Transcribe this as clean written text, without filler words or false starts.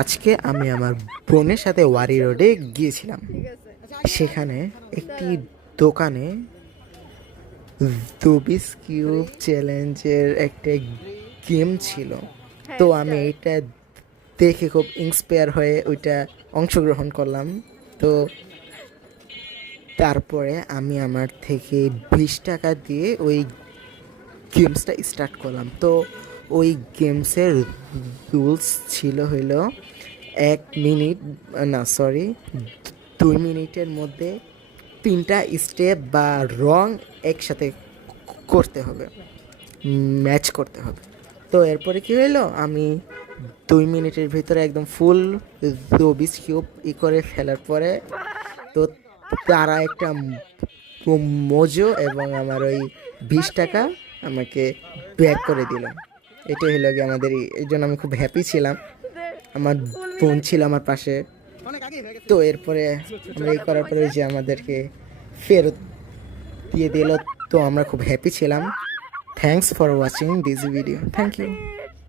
আজকে আমি আমার বোনের সাথে ওয়ারি রোডে গিয়েছিলাম। সেখানে একটি দোকানে রুবিক্স কিউব চ্যালেঞ্জের একটা গেম ছিল। তো আমি এটা দেখে খুব ইন্সপায়ার হয়ে ওইটা অংশগ্রহণ করলাম। তো তারপরে আমি আমার থেকে 20 টাকা দিয়ে ওই গেমসটা স্টার্ট করলাম। তো ওই গেমসের রুলস ছিল হইলো 1 মিনিট, না সরি, 2 মিনিটের মধ্যে 3টা স্টেপ বা রং একসাথে করতে হবে, ম্যাচ করতে হবে। তো এরপরে কি হইলো, আমি 2 মিনিটের ভিতরে একদম ফুল রুবিক্স কিউব করে ফেলার পরে তো তারা একটা মোজো এবং আমার ওই 20 টাকা আমাকে ব্যাক করে দিল। এটাই হলো গিয়ে আমাদের, এই জন্য আমি খুব হ্যাপি ছিলাম। আমার বোন ছিল আমার পাশে। তো এরপরে আমরা এই করার পরে যে আমাদেরকে ফেরত দিয়ে দিল, তো আমরা খুব হ্যাপি ছিলাম। Thanks for watching this video, thank you.